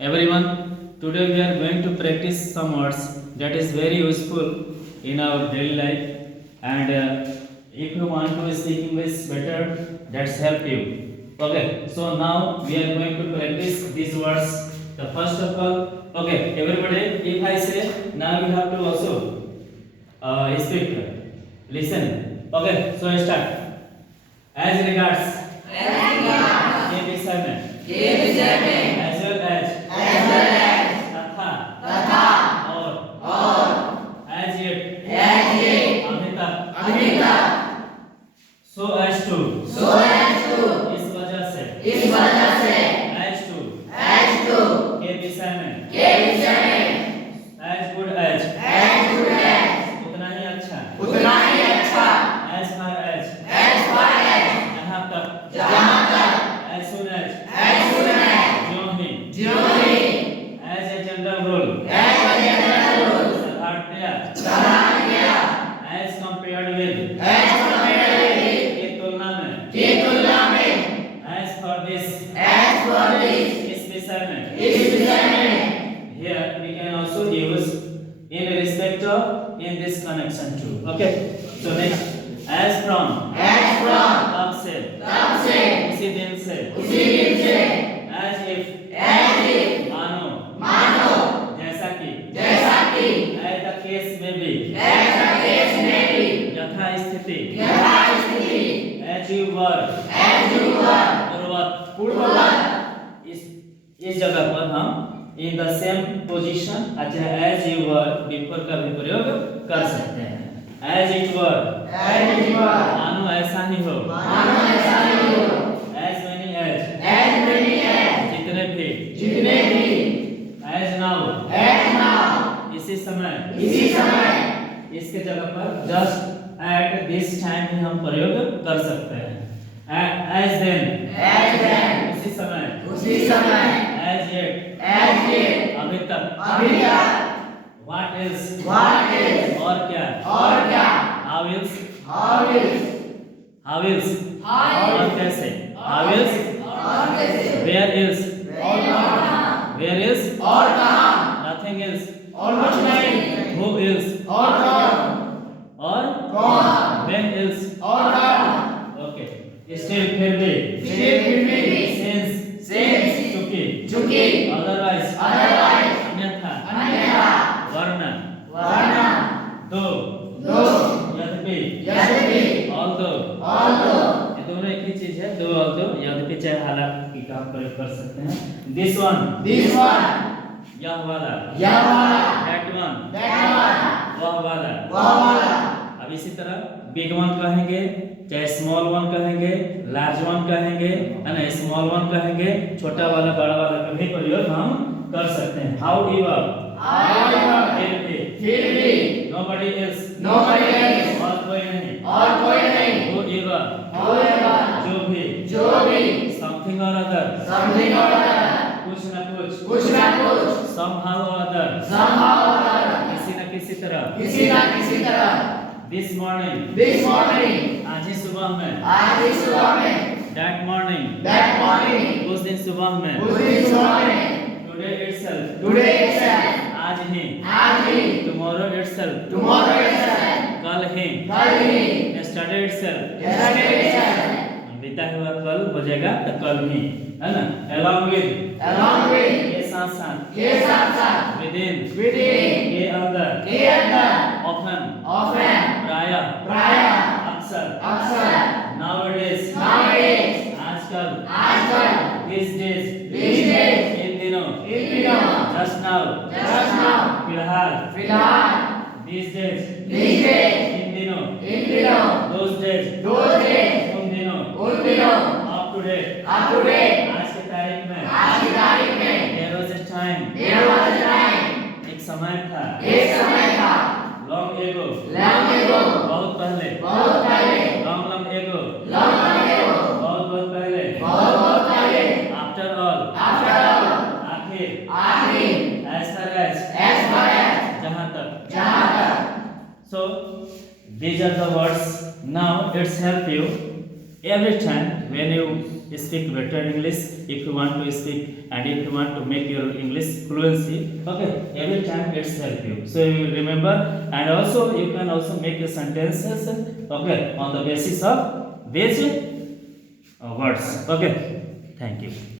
Everyone, today we are going to practice some words that is very useful in our daily life. And if you want to speak English better, that's help you. Okay, so now we are going to practice these words. The first of all, okay, everybody, if I say now you have to also speak. Listen. Okay, so I start. As regards. के विषय में as well as तथा और as yet अभी तक so as to इस वजह से as to के विषय में as good as उतना ही अच्छा as far as जहाँ तक as soon as ज्यों ही as a general rule सराहनीय as compared with के तुलना में as for this इस विषय में here we can also use in respect of in this connection too. Okay, so next as from तब से उसी दिन से as if मानो जैसा कि as the case में भी यथा स्थिति as you were पूर्ववत इस जगह पर हम in the same position अच्छा as you were before का भी प्रयोग कर सकते हैं as it were मानो ऐसा ही हो as many as जितने भी as now इसी समय इसके जगह पर just at this time ही हम प्रयोग कर सकते हैं as then उसी समय as yet अभी तक what else और क्या how else और कैसे where else और कहाँ nothing else और कुछ नहीं who else और और कौन when else और कब okay still फिर भी since चूंकि otherwise अन्यथा वरना दो यद्यपि although ये दोनों एक ही चीज है दो although यद्यपि चाहे हालांकि का प्रयोग कर सकते हैं this one यह वाला that one वह वाला अब इसी तरह बिग वन कहेंगे चाहे स्मॉल वन कहेंगे लार्ज वन कहेंगे है ना स्मॉल वन कहेंगे छोटा वाला बड़ा वाला का भी प्रयोग हम कर सकते हैं हाउ एवर फिर भी nobody else और कोई नहीं who ever जो भी something or other कुछ ना कुछ somehow or other किसी न किसी तरह this morning आज ही सुबह में that morning उस दिन सुबह में today itself आज ही tomorrow itself कल ही yesterday itself बीता हुआ कल हो जाएगा तो कल ही है ना along with के साथ within के अंदर often प्राय अक्सर nowadays आजकल these days इन दिनों just now फिलहाल these days इन दिनों those days उन दिनों up to date आज की तारीख में there was a time एक समय था long ago बहुत पहले long ago बहुत पहले after all आखिर as far as जहाँ तक so these are the words now it's help you every time when you speak better English, if you want to speak and if you want to make your English fluency, okay, every time it's help you. So you will remember, and also you can also make your sentences, okay, on the basis of these words. Okay, thank you.